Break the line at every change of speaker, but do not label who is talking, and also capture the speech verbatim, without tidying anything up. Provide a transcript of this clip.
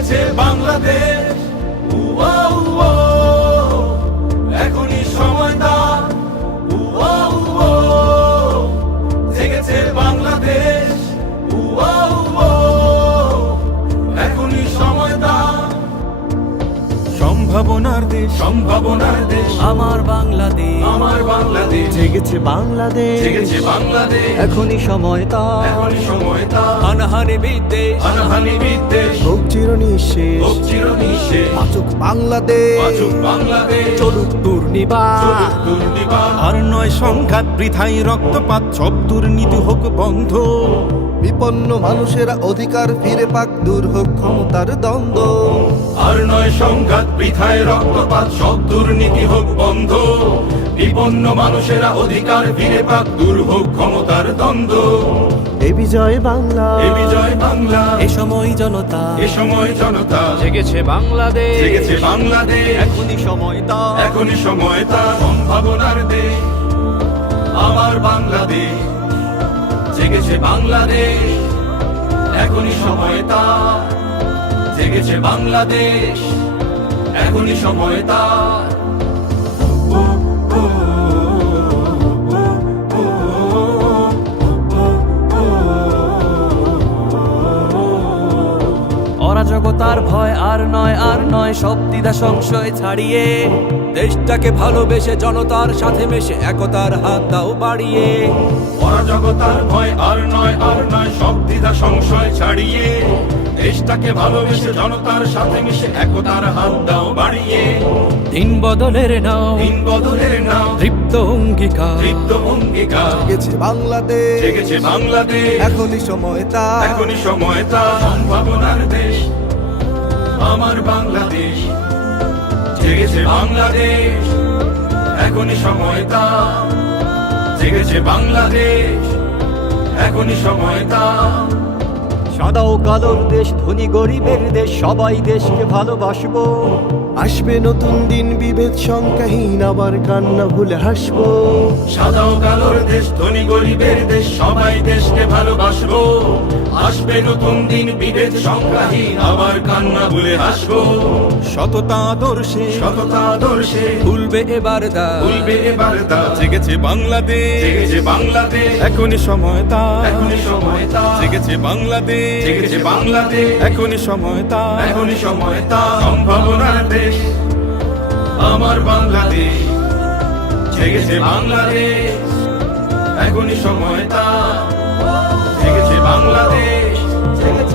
জেগেছে বাংলাদেশ, উয়া উয়া, এখনই সময় তার, উয়া উয়া, জেগেছে বাংলাদেশ, উয়া উয়া, এখনই সময় তার। সম্ভাবনার দেশ, সম্ভাবনার দেশ,
আমার বাংলাদেশ,
আমার বাংলাদেশ,
জেগেছে বাংলাদেশ,
জেগেছে বাংলাদেশ,
এখনই সময় তার,
এখনই সময় তার।
হানাহানি বিদ্বেষ,
হানাহানি বিদ্বেষ,
হোক চিরনিঃশেষ,
হোক চিরনিঃশেষ,
বাঁচুক বাংলাদেশ,
বাঁচুক বাংলাদেশ,
চলুক দুর্নিবার,
চলুক দুর্নিবার।
আর নয় সংঘাত, বৃথাই রক্তপাত, সব দুর্নীতি হোক বন্ধ।
বিপন্ন মানুষেরা অধিকার ফিরে পাক, দূর হোক ক্ষমতার দ্বন্দ্ব।
আর নয় সংঘাত, বৃথায় রক্তপাত, সব দুর্নীতি হোক বন্ধ। বিপন্ন মানুষেরা অধিকার ফিরে পাক, দূর হোক ক্ষমতার দ্বন্দ্ব।
এ বিজয় বাংলা,
এ বিজয় বাংলা,
এ সময় জনতা,
এ সময় জনতা,
জেগেছে বাংলাদেশ,
জেগেছে বাংলাদেশ,
এখনই সময় তার,
এখনই সময় তার। সম্ভাবনার দেশ, আমার বাংলাদেশ, জেগেছে বাংলাদেশ, এখনই সময় তার, জেগেছে বাংলাদেশ, এখনই সময় তার।
অরাজকতার ভয় আর নয়, আর নয়, সব দ্বিধা সংশয় ছাড়িয়ে দেশটাকে ভালোবেসে জনতার সাথে মেশে একতার হাত দাও বাড়িয়ে।
অরাজকতার ভয় আর নয়, আর নয়, সব দ্বিধা সংশয় ছাড়িয়ে দেশটাকে ভালোবেসে জনতার সাথে মিশে একতার হাত দাও বাড়িয়ে।
দিন বদলের নাও,
দিন বদলের নাও,
তৃপ্ত অঙ্গীকার,
তৃপ্ত অঙ্গীকার,
জেগেছে বাংলাদেশ,
জেগেছে বাংলাদেশ,
এখনই সময় তার,
এখনই সময় তার। সম্ভাবনার দেশ, আমার বাংলাদেশ, জেগেছে বাংলাদেশ, এখনই সময় তার, জেগেছে বাংলাদেশ, এখনই সময় তার।
সাদা ও কালোর দেশ, ধনী গরিবের দেশ, সবাই দেশকে ভালোবাসবো।
আসবে নতুন দিন, বিভেদ সংখ্যাহীন, আবার কান্না ভুলে হাসবো।
সাদা ও কালোর দেশ, ধনী গরিবের দেশ, সবাই দেশকে ভালোবাসবো। আসবে নতুন দিন, বিভেদ সংখ্যাহীন, আবার কান্না ভুলে হাসবো।
সততা আদর্শে,
সততা আদর্শে,
ভুলবে এবার দা,
ভুলবে এবার দা,
জেগেছে বাংলাদেশ,
জেগেছে বাংলাদেশ,
এখনই সময় তার,
এখনই সময় তার,
জেগেছে বাংলাদেশ,
জেগেছে বাংলাদেশ,
এখনই সময় তার,
এখনই সময় তার। সম্ভাবনার দেশ, আমার বাংলাদেশ, জেগেছে বাংলাদেশ, এখনই সময় তার, জেগেছে বাংলাদেশ, জেগেছে